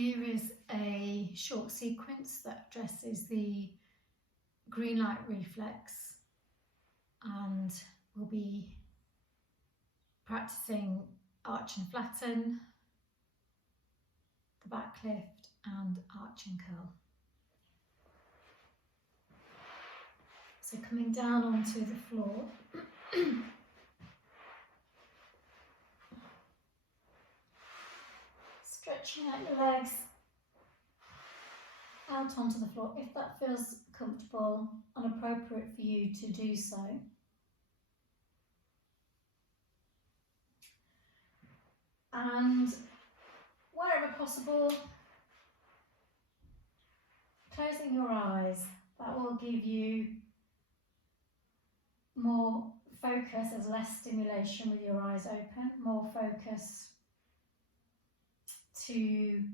Here is a short sequence that addresses the Green Light Reflex, and we'll be practicing arch and flatten, the back lift and arch and curl. So coming down onto the floor, stretching out your legs out onto the floor if that feels comfortable and appropriate for you to do so. And wherever possible, closing your eyes. That will give you more focus. There's less stimulation with your eyes open, more focus to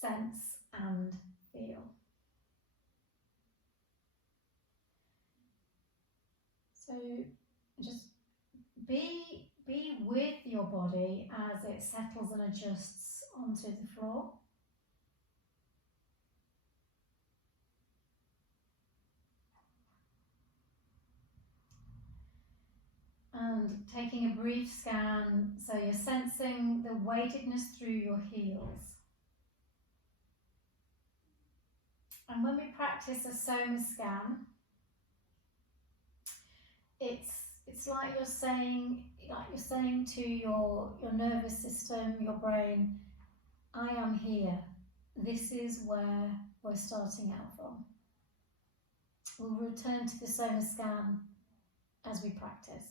sense and feel. So just be with your body as it settles and adjusts onto the floor. And taking a brief scan, so you're sensing the weightedness through your heels. And when we practice a Soma scan, it's like you're saying to your nervous system, your brain, I am here. This is where we're starting out from. We'll return to the Soma scan as we practice.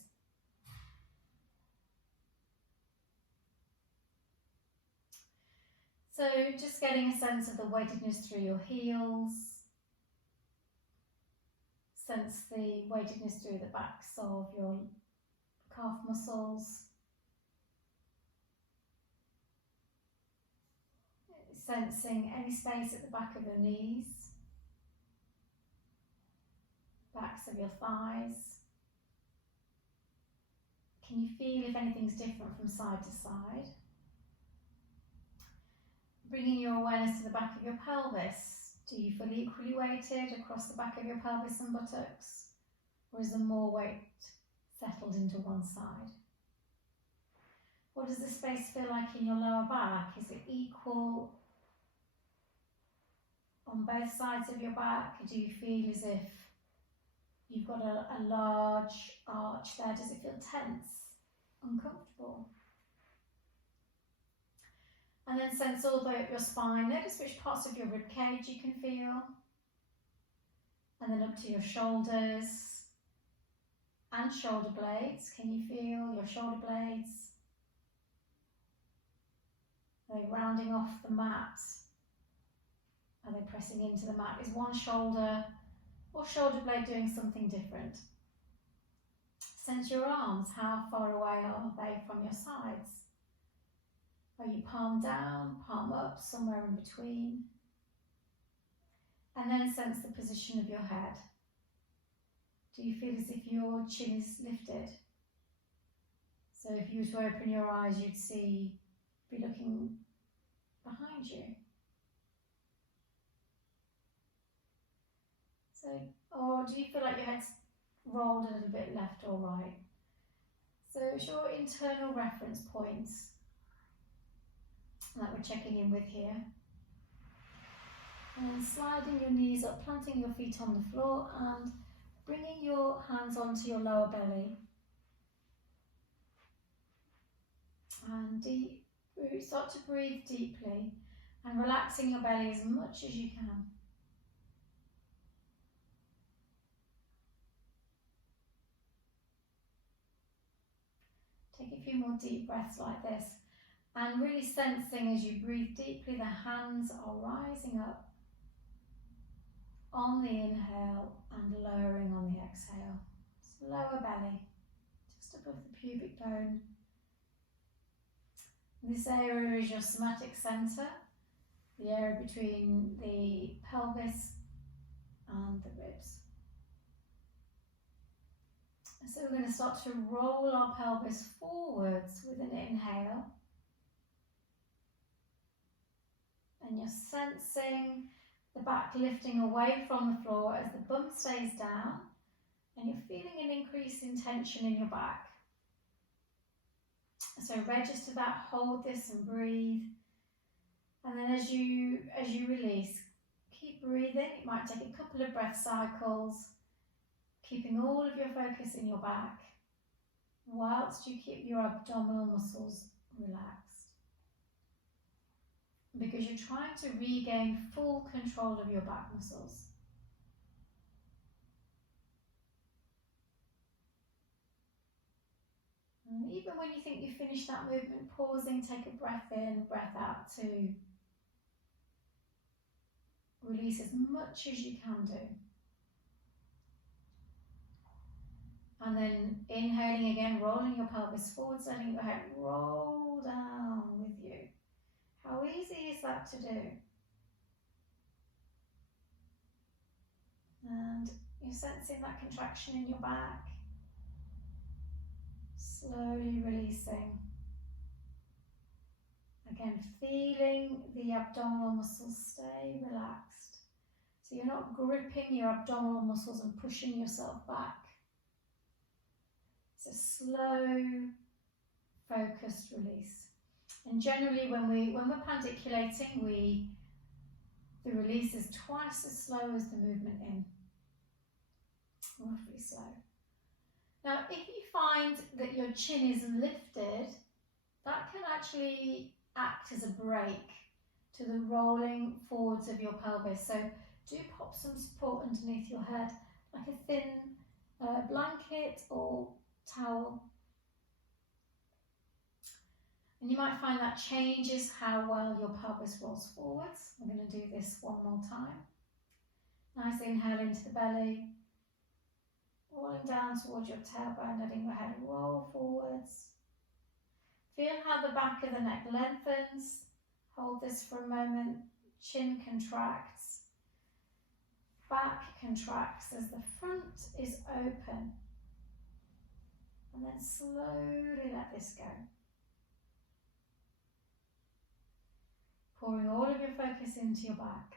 So just getting a sense of the weightedness through your heels. Sense the weightedness through the backs of your calf muscles. Sensing any space at the back of your knees. Backs of your thighs. Can you feel if anything's different from side to side? Bringing your awareness to the back of your pelvis. Do you feel equally weighted across the back of your pelvis and buttocks? Or is there more weight settled into one side? What does the space feel like in your lower back? Is it equal on both sides of your back? Do you feel as if you've got a large arch there? Does it feel tense, uncomfortable? And then sense all the way up your spine. Notice which parts of your rib cage you can feel. And then up to your shoulders and shoulder blades. Can you feel your shoulder blades? Are they rounding off the mat? Are they pressing into the mat? Is one shoulder or shoulder blade doing something different? Sense your arms. How far away are they from your sides? Are you palm down, palm up, somewhere in between? And then sense the position of your head. Do you feel as if your chin is lifted? So if you were to open your eyes, you'd be looking behind you. So, or do you feel like your head's rolled a little bit left or right? So it's your internal reference points that we're checking in with here. And sliding your knees up, planting your feet on the floor and bringing your hands onto your lower belly. And start to breathe deeply and relaxing your belly as much as you can. Take a few more deep breaths like this. And really sensing as you breathe deeply, the hands are rising up on the inhale and lowering on the exhale. Just lower belly, just above the pubic bone. This area is your somatic centre, the area between the pelvis and the ribs. So we're going to start to roll our pelvis forwards with an inhale. And you're sensing the back lifting away from the floor as the bum stays down, and you're feeling an increase in tension in your back. So register that, hold this and breathe. And then as you release, keep breathing. It might take a couple of breath cycles, keeping all of your focus in your back, whilst you keep your abdominal muscles relaxed. Because you're trying to regain full control of your back muscles. And even when you think you've finished that movement, pausing, take a breath in, breath out to release as much as you can do. And then inhaling again, rolling your pelvis forwards, letting your head roll down with you. How easy is that to do? And you're sensing that contraction in your back. Slowly releasing. Again, feeling the abdominal muscles stay relaxed. So you're not gripping your abdominal muscles and pushing yourself back. It's a slow, focused release. And generally when we're pandiculating, the release is twice as slow as the movement in. Roughly slow. Now, if you find that your chin is lifted, that can actually act as a brake to the rolling forwards of your pelvis. So do pop some support underneath your head, like a thin blanket or towel. And you might find that changes how well your pelvis rolls forwards. I'm going to do this one more time. Nice inhale into the belly. Rolling down towards your tailbone, letting your head roll forwards. Feel how the back of the neck lengthens. Hold this for a moment. Chin contracts. Back contracts as the front is open. And then slowly let this go. Pouring all of your focus into your back.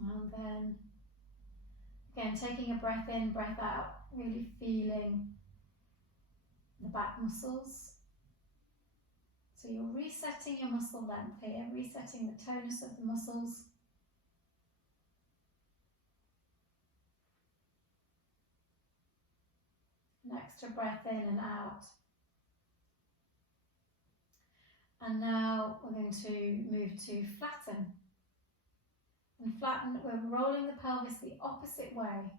And then, again, taking a breath in, breath out, really feeling the back muscles. So you're resetting your muscle length here, resetting the tonus of the muscles. An extra breath in and out. And now we're going to move to flatten. And flatten, we're rolling the pelvis the opposite way.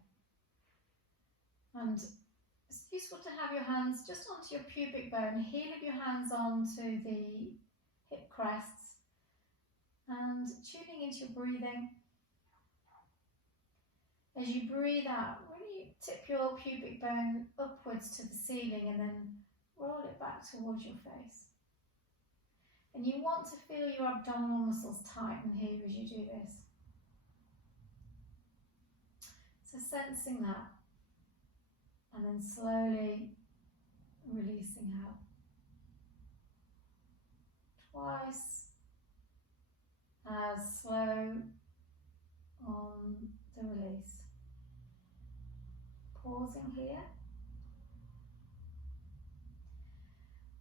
And it's useful to have your hands just onto your pubic bone, heel of your hands onto the hip crests, and tuning into your breathing. As you breathe out, really tip your pubic bone upwards to the ceiling and then roll it back towards your face. And you want to feel your abdominal muscles tighten here as you do this. So sensing that, and then slowly releasing out. Twice as slow on the release. Pausing here.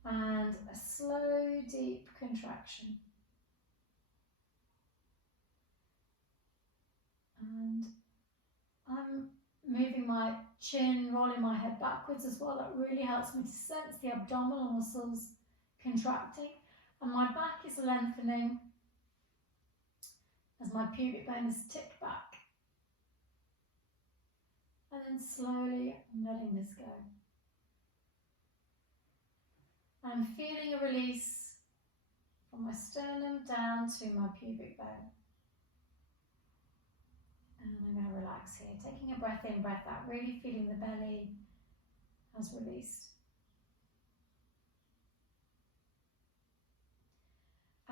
And a slow, deep contraction. And I'm moving my chin, rolling my head backwards as well. That really helps me to sense the abdominal muscles contracting. And my back is lengthening as my pubic bone is tipped back. And then slowly I'm letting this go. I'm feeling a release from my sternum down to my pubic bone. And I'm going to relax here, taking a breath in, breath out, really feeling the belly has released.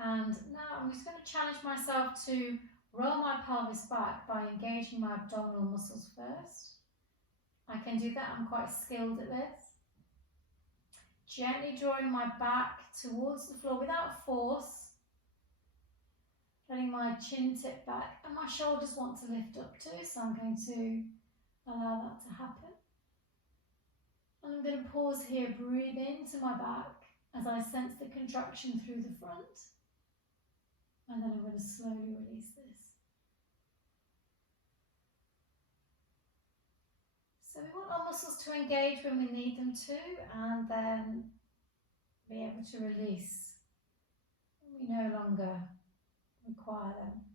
And now I'm just going to challenge myself to roll my pelvis back by engaging my abdominal muscles first. I can do that, I'm quite skilled at this. Gently drawing my back towards the floor without force. Letting my chin tip back, and my shoulders want to lift up too, so I'm going to allow that to happen. And I'm going to pause here, breathe into my back as I sense the contraction through the front. And then I'm going to slowly release this. So we want our muscles to engage when we need them to, and then be able to release when we no longer require them.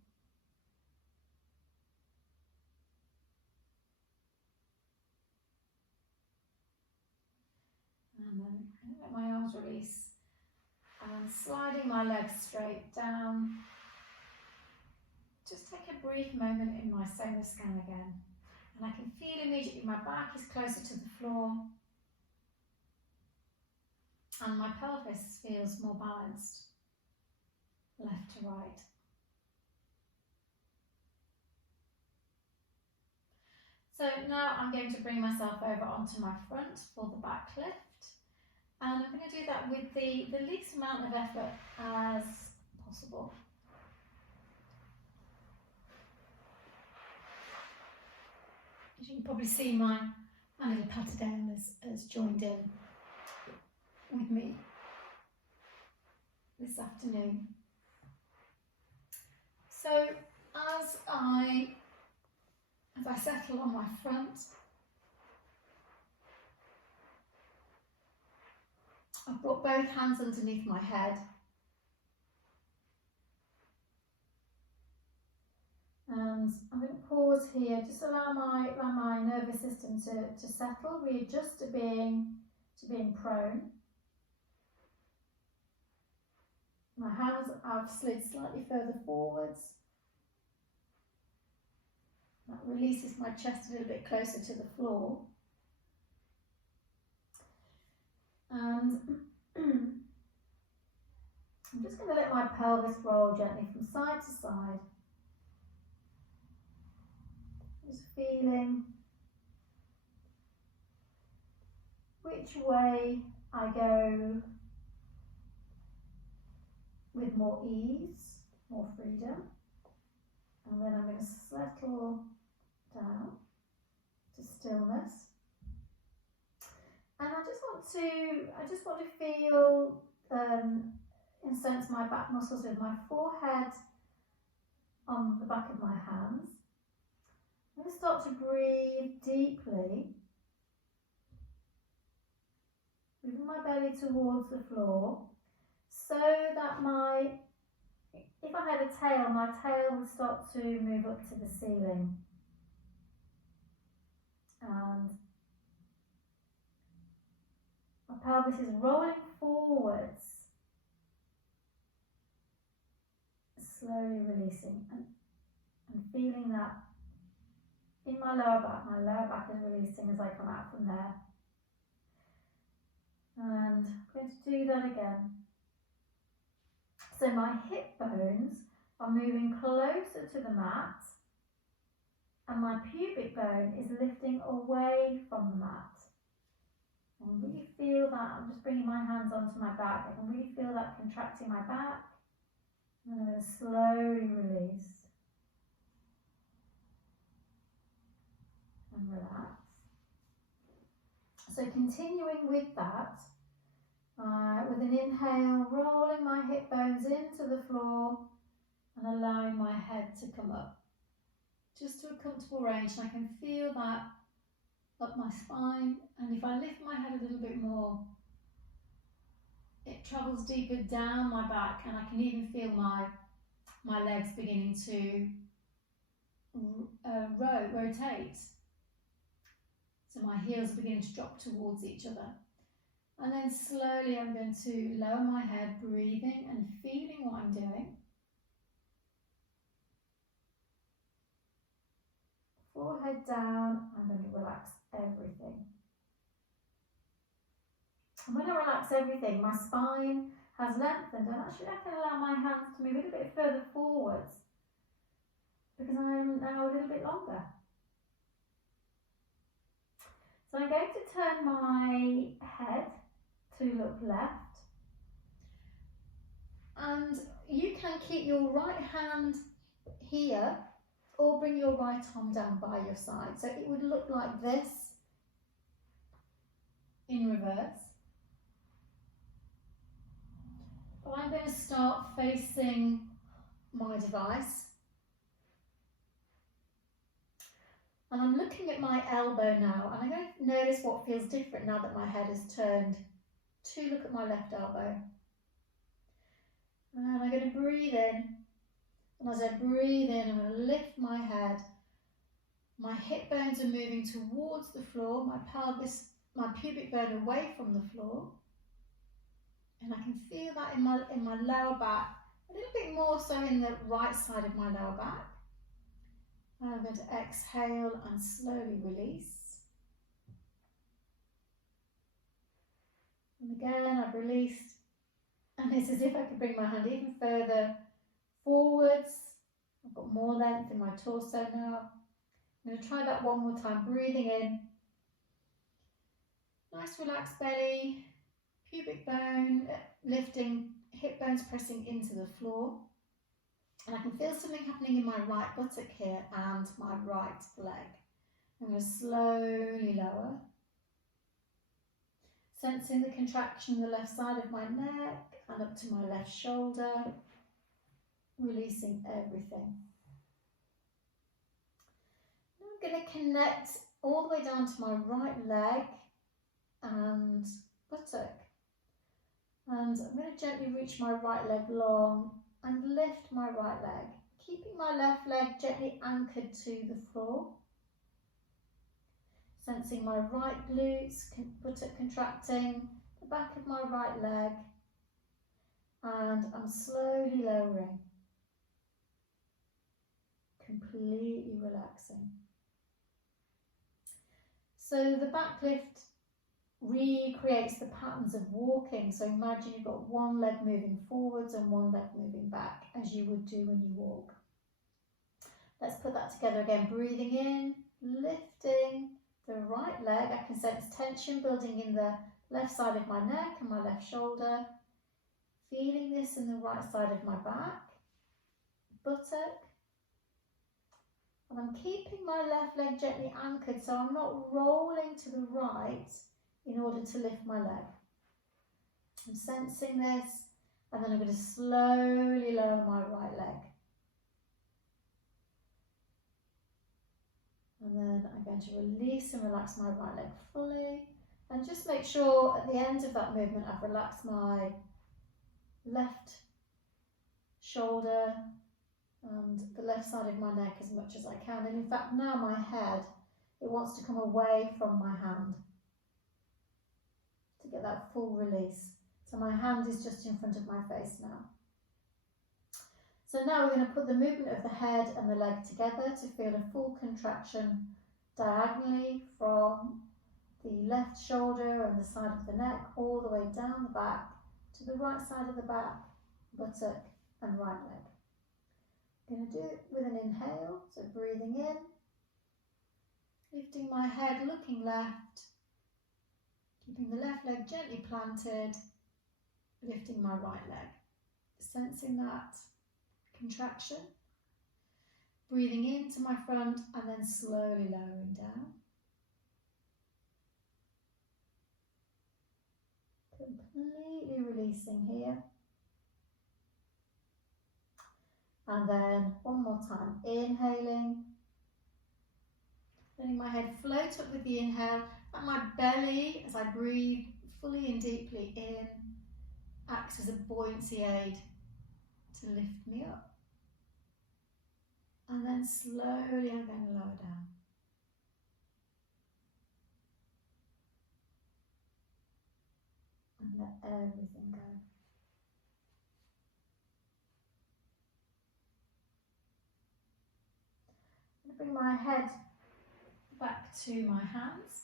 And then let my arms release, and sliding my legs straight down. Just take a brief moment in my sonar scan again, and I can feel immediately my back is closer to the floor and my pelvis feels more balanced, left to right. So now I'm going to bring myself over onto my front for the back lift, and I'm going to do that with the least amount of effort as possible. As you can probably see, my little patter down has joined in with me this afternoon. So as I settle on my front, I've brought both hands underneath my head, and I'm going to pause here, just allow my nervous system to settle, readjust to being prone. My hands have slid slightly further forwards. That releases my chest a little bit closer to the floor. And I'm just going to let my pelvis roll gently from side to side. Just feeling which way I go with more ease, more freedom. And then I'm going to settle down to stillness. And I just want to feel and sense my back muscles with my forehead on the back of my hands. I'm going to start to breathe deeply, moving my belly towards the floor, so that if I had a tail, my tail would start to move up to the ceiling. And my pelvis is rolling forwards, slowly releasing and feeling that in my lower back is releasing as I come out from there. And I'm going to do that again. So my hip bones are moving closer to the mat, and my pubic bone is lifting away from the mat. I can really feel that. I'm just bringing my hands onto my back. I can really feel that contracting my back. And I'm going to slowly release and relax. So continuing with that, with an inhale, rolling my hip bones into the floor and allowing my head to come up just to a comfortable range, and I can feel that up my spine, and if I lift my head a little bit more, it travels deeper down my back, and I can even feel my legs beginning to rotate. So my heels are beginning to drop towards each other. And then slowly I'm going to lower my head, breathing and feeling what I'm doing. Forehead down, I'm going to relax everything. And when I relax everything, my spine has lengthened, and actually I can allow my hands to move a little bit further forwards because I am now a little bit longer. So I'm going to turn my head to look left, and you can keep your right hand here or bring your right arm down by your side. So it would look like this in reverse. But I'm going to start facing my device. And I'm looking at my elbow now, and I'm going to notice what feels different now that my head has turned to look at my left elbow. And I'm going to breathe in. And as I breathe in, I'm going to lift my head. My hip bones are moving towards the floor, my pelvis, my pubic bone away from the floor. And I can feel that in my lower back, a little bit more so in the right side of my lower back. And I'm going to exhale and slowly release. And again, I've released. And it's as if I could bring my hand even further forwards. I've got more length in my torso now. I'm going to try that one more time, breathing in. Nice relaxed belly, pubic bone lifting, hip bones pressing into the floor. And I can feel something happening in my right buttock here and my right leg. I'm going to slowly lower. Sensing the contraction in the left side of my neck and up to my left shoulder. Releasing everything. I'm going to connect all the way down to my right leg and buttock. And I'm going to gently reach my right leg long and lift my right leg, keeping my left leg gently anchored to the floor. Sensing my right glutes, buttock contracting, the back of my right leg, and I'm slowly lowering, completely relaxing. So the back lift recreates the patterns of walking. So imagine you've got one leg moving forwards and one leg moving back, as you would do when you walk. Let's put that together again. Breathing in, lifting the right leg. I can sense tension building in the left side of my neck and my left shoulder. Feeling this in the right side of my back, buttock. And I'm keeping my left leg gently anchored, so I'm not rolling to the right in order to lift my leg. I'm sensing this, and then I'm going to slowly lower my right leg. And then I'm going to release and relax my right leg fully. And just make sure at the end of that movement I've relaxed my left shoulder and the left side of my neck as much as I can. And in fact now my head, it wants to come away from my hand to get that full release. So my hand is just in front of my face now. So now we're going to put the movement of the head and the leg together to feel a full contraction diagonally from the left shoulder and the side of the neck all the way down the back to the right side of the back, buttock and right leg. I'm going to do it with an inhale, so breathing in, lifting my head, looking left, keeping the left leg gently planted, lifting my right leg, sensing that contraction, breathing into my front and then slowly lowering down. Completely releasing here. And then one more time, inhaling, letting my head float up with the inhale, and my belly, as I breathe fully and deeply in, acts as a buoyancy aid to lift me up. And then slowly I'm going to lower down. And let everything go. I'm going to bring my head back to my hands.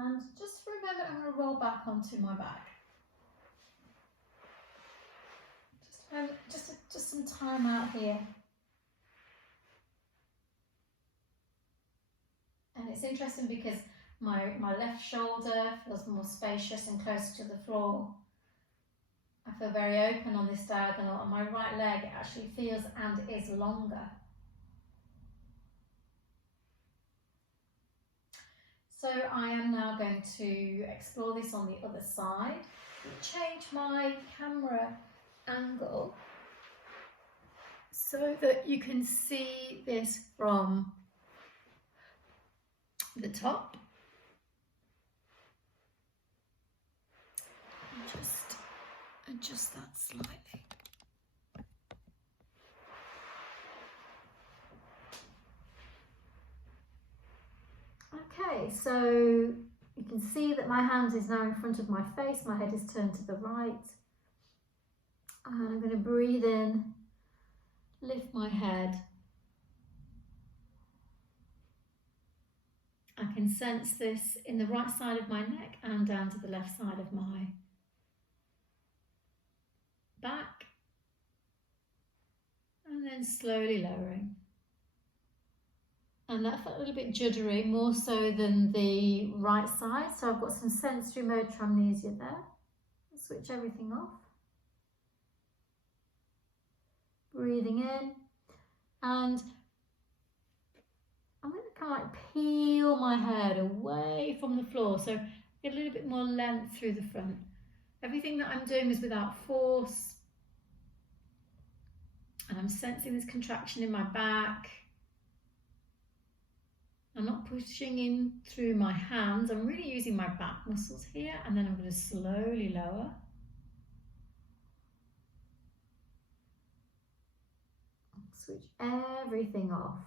And just for a moment, I'm going to roll back onto my back. Just some time out here. And it's interesting because my left shoulder feels more spacious and closer to the floor. I feel very open on this diagonal, and my right leg actually feels and is longer. So I am now going to explore this on the other side. Change my camera angle so that you can see this from the top. Just adjust that slightly. Okay, so you can see that my hand is now in front of my face, my head is turned to the right. And I'm going to breathe in, lift my head. I can sense this in the right side of my neck and down to the left side of my back. And then slowly lowering. And that felt a little bit juddery, more so than the right side. So I've got some sensory motor amnesia there. I'll switch everything off. Breathing in. And I'm going to kind of like peel my head away from the floor. So get a little bit more length through the front. Everything that I'm doing is without force. And I'm sensing this contraction in my back. I'm not pushing in through my hands. I'm really using my back muscles here, and then I'm going to slowly lower. Switch everything off.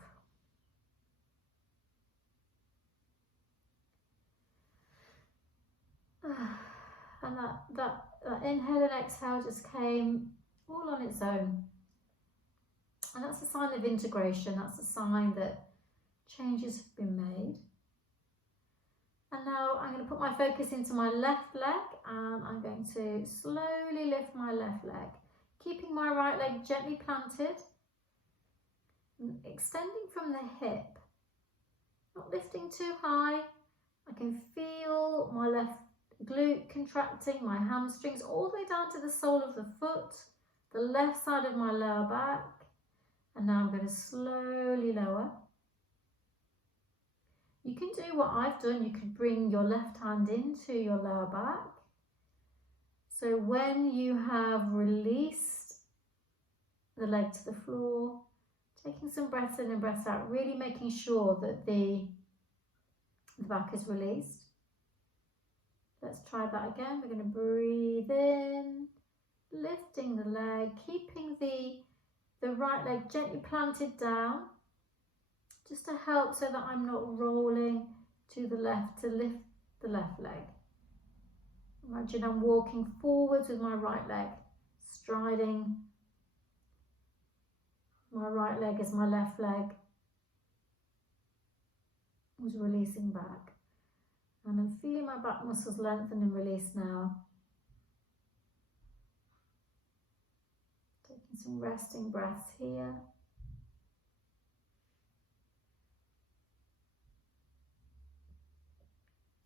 And that inhale and exhale just came all on its own. And that's a sign of integration. That's a sign that changes have been made. And now I'm going to put my focus into my left leg, and I'm going to slowly lift my left leg, keeping my right leg gently planted, extending from the hip, not lifting too high. I can feel my left glute contracting, my hamstrings all the way down to the sole of the foot, the left side of my lower back. And now I'm going to slowly lower. You can do what I've done. You could bring your left hand into your lower back. So when you have released the leg to the floor, taking some breaths in and breaths out, really making sure that the back is released. Let's try that again. We're going to breathe in, lifting the leg, keeping the right leg gently planted down, just to help so that I'm not rolling to the left to lift the left leg. Imagine I'm walking forwards with my right leg, striding my right leg as my left leg was releasing back. And I'm feeling my back muscles lengthen and release now. Taking some resting breaths here.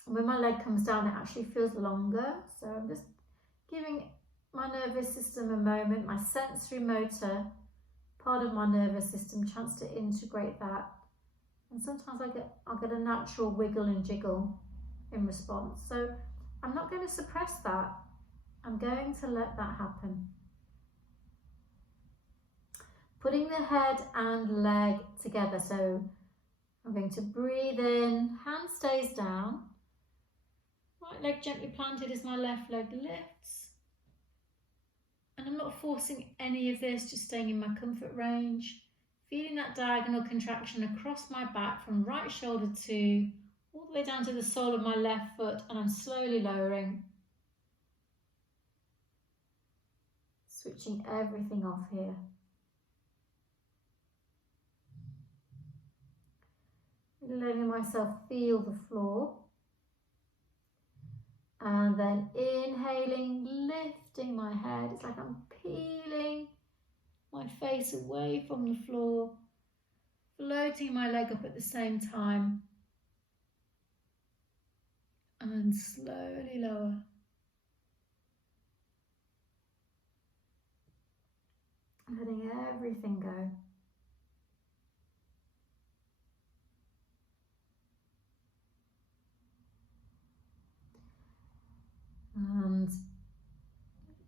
When my leg comes down, it actually feels longer. So I'm just giving my nervous system a moment, my sensory motor, part of my nervous system, chance to integrate that. And sometimes I'll get a natural wiggle and jiggle in response. So I'm not going to suppress that. I'm going to let that happen. Putting the head and leg together. So I'm going to breathe in, hand stays down. Right leg gently planted as my left leg lifts. And I'm not forcing any of this, just staying in my comfort range. Feeling that diagonal contraction across my back from right shoulder to all the way down to the sole of my left foot, and I'm slowly lowering. Switching everything off here. Letting myself feel the floor. And then inhaling, lifting my head. It's like I'm peeling my face away from the floor, floating my leg up at the same time, and slowly lower. Letting everything go. And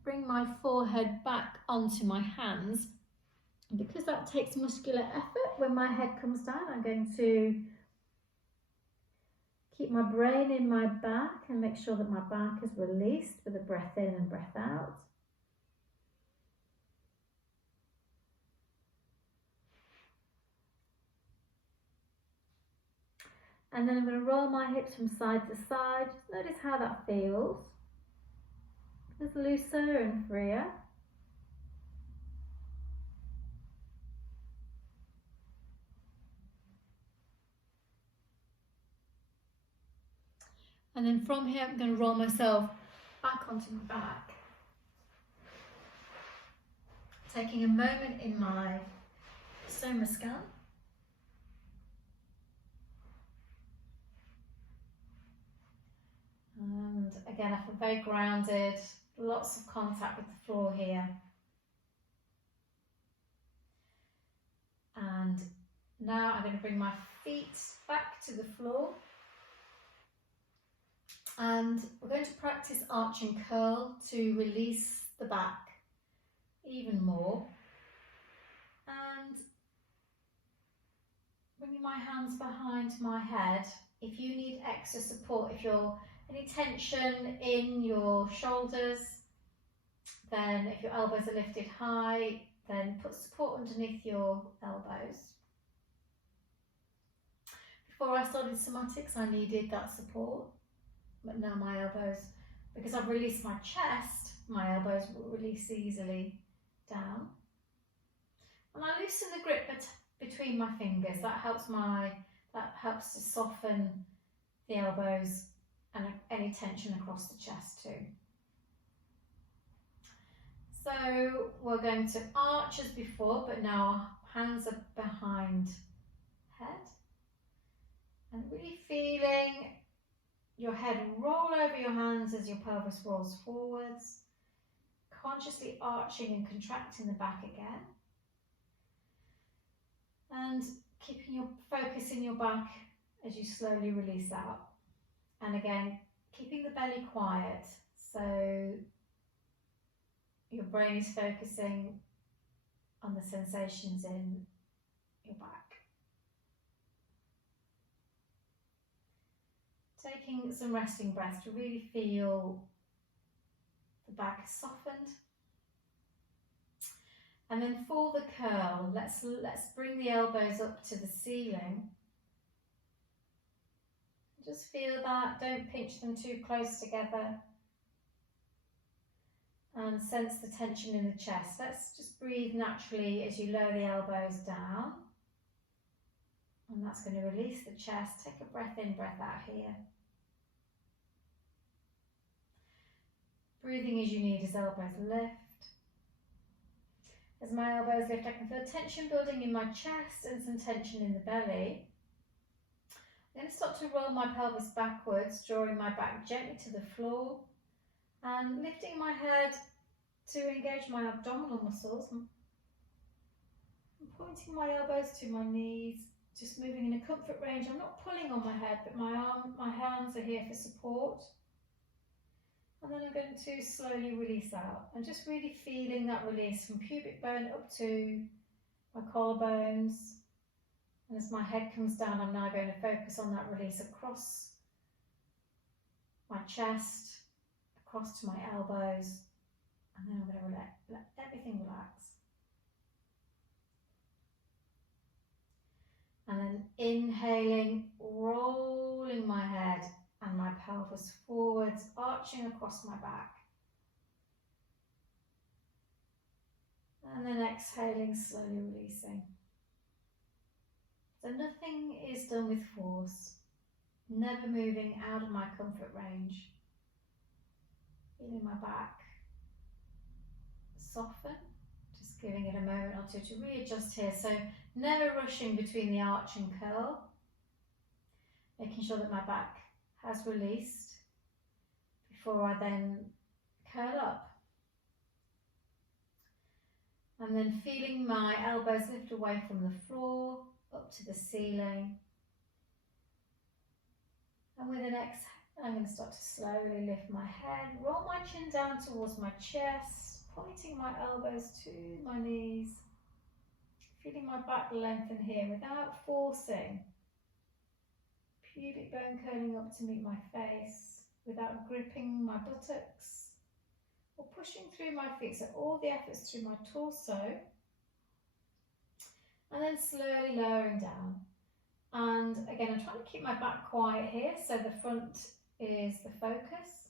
bring my forehead back onto my hands. And because that takes muscular effort, when my head comes down, I'm going to keep my brain in my back and make sure that my back is released with a breath in and breath out. And then I'm going to roll my hips from side to side. Just notice how that feels. It's looser and freer. And then from here, I'm going to roll myself back onto my back. Taking a moment in my Soma scan. And again, I feel very grounded, lots of contact with the floor here. And now I'm going to bring my feet back to the floor. And we're going to practice arch and curl to release the back even more. And bringing my hands behind my head. If you need extra support, if you're any tension in your shoulders, then if your elbows are lifted high, then put support underneath your elbows. Before I started somatics, I needed that support, but now my elbows, because I've released my chest, my elbows will release easily down. And I loosen the grip between my fingers. That helps to soften the elbows and any tension across the chest too. So we're going to arch as before, but now our hands are behind head. And really feeling your head roll over your hands as your pelvis rolls forwards. Consciously arching and contracting the back again. And keeping your focus in your back as you slowly release out. And again, keeping the belly quiet, so your brain is focusing on the sensations in your back. Taking some resting breaths to really feel the back softened. And then for the curl, let's bring the elbows up to the ceiling. Just feel that, don't pinch them too close together. And sense the tension in the chest. Let's just breathe naturally as you lower the elbows down. And that's going to release the chest. Take a breath in, breath out here. Breathing as you need as elbows lift. As my elbows lift, I can feel tension building in my chest and some tension in the belly. I'm going to start to roll my pelvis backwards, drawing my back gently to the floor and lifting my head to engage my abdominal muscles. I'm pointing my elbows to my knees, just moving in a comfort range. I'm not pulling on my head, but my hands are here for support. And then I'm going to slowly release out and just really feeling that release from pubic bone up to my collarbones. And as my head comes down, I'm now going to focus on that release across my chest, across to my elbows, and then I'm going to let everything relax. And then inhaling, rolling my head and my pelvis forwards, arching across my back. And then exhaling, slowly releasing. So nothing is done with force, never moving out of my comfort range. Feeling my back soften, just Just giving it a moment or two to readjust here. So never rushing between the arch and curl. Making sure that my back has released before I then curl up. And then feeling my elbows lift away from the floor, up to the ceiling. And with an exhale, I'm going to start to slowly lift my head, roll my chin down towards my chest, pointing my elbows to my knees. Feeling my back lengthen here without forcing. Pubic bone curling up to meet my face, without gripping my buttocks or pushing through my feet. So all the efforts through my torso. And then slowly lowering down. And again, I'm trying to keep my back quiet here, so the front is the focus.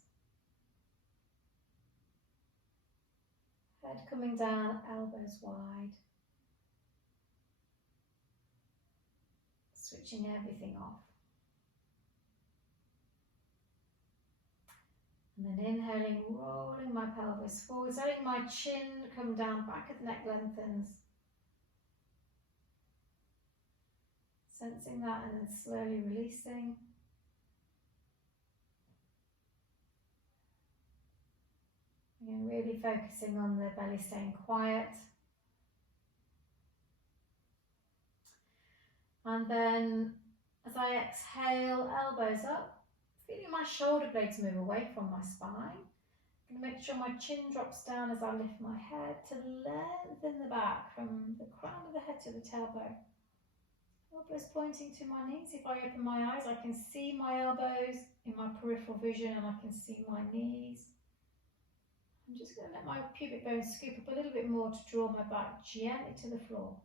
Head coming down, elbows wide. Switching everything off. And then inhaling, rolling my pelvis forward, letting my chin come down, back of the neck lengthens. Sensing that and then slowly releasing. Again, really focusing on the belly staying quiet. And then as I exhale, elbows up, feeling my shoulder blades move away from my spine. I'm going to make sure my chin drops down as I lift my head to lengthen the back from the crown of the head to the tailbone. Elbows pointing to my knees. If I open my eyes, I can see my elbows in my peripheral vision and I can see my knees. I'm just going to let my pubic bone scoop up a little bit more to draw my back gently to the floor.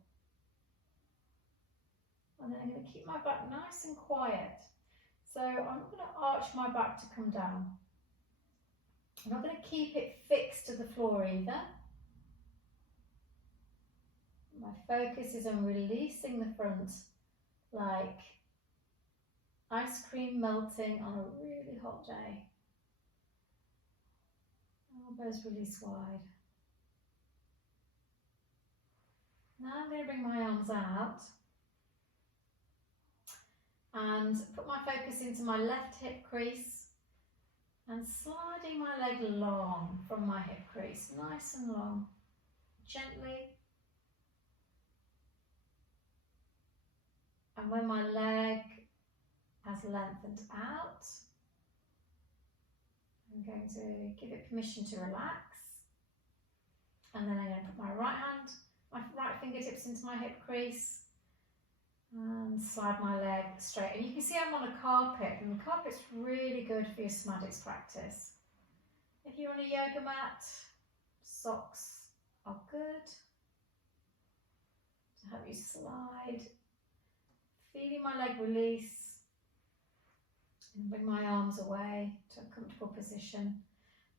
And then I'm going to keep my back nice and quiet. So I'm not going to arch my back to come down. I'm not going to keep it fixed to the floor either. My focus is on releasing the front like ice cream melting on a really hot day. Elbows release wide. Now I'm going to bring my arms out and put my focus into my left hip crease and sliding my leg long from my hip crease, nice and long, gently. And when my leg has lengthened out, I'm going to give it permission to relax. And then I'm going to put my right fingertips into my hip crease and slide my leg straight. And you can see I'm on a carpet, and the carpet's really good for your somatics practice. If you're on a yoga mat, socks are good to help you slide. Feeling my leg release and bring my arms away to a comfortable position.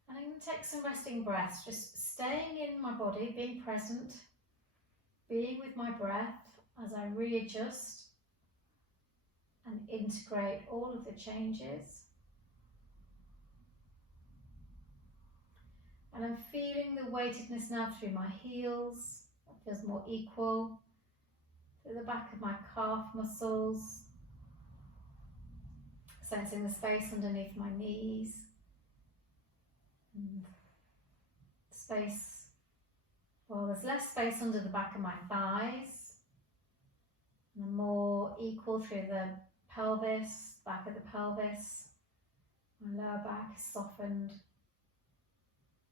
And I'm going to take some resting breaths, just staying in my body, being present, being with my breath as I readjust and integrate all of the changes. And I'm feeling the weightedness now through my heels. That feels more equal. Through the back of my calf muscles. Sensing the space underneath my knees. And space, well, there's less space under the back of my thighs. And more equal through the pelvis, back of the pelvis. My lower back is softened.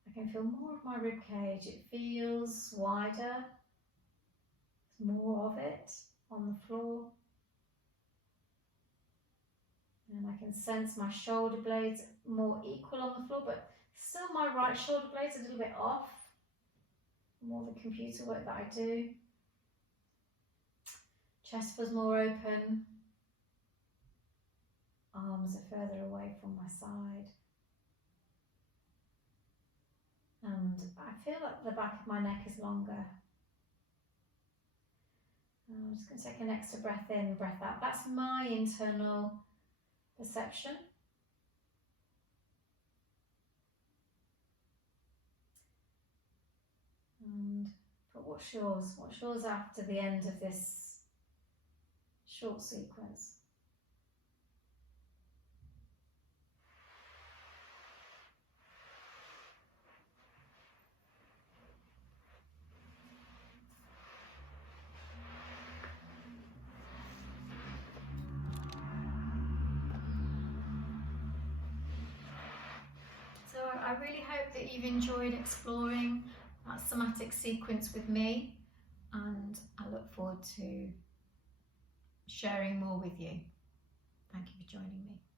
I can feel more of my rib cage. It feels wider. There's more of it on the floor. And I can sense my shoulder blades more equal on the floor, but still my right shoulder blade's a little bit off. More the computer work that I do. Chest feels more open. Arms are further away from my side. And I feel like the back of my neck is longer. And I'm just going to take an extra breath in, breath out. That's my internal perception. And put What's yours? What's yours after the end of this short sequence? So I really hope that you've enjoyed exploring that somatic sequence with me, and I look forward to sharing more with you. Thank you for joining me.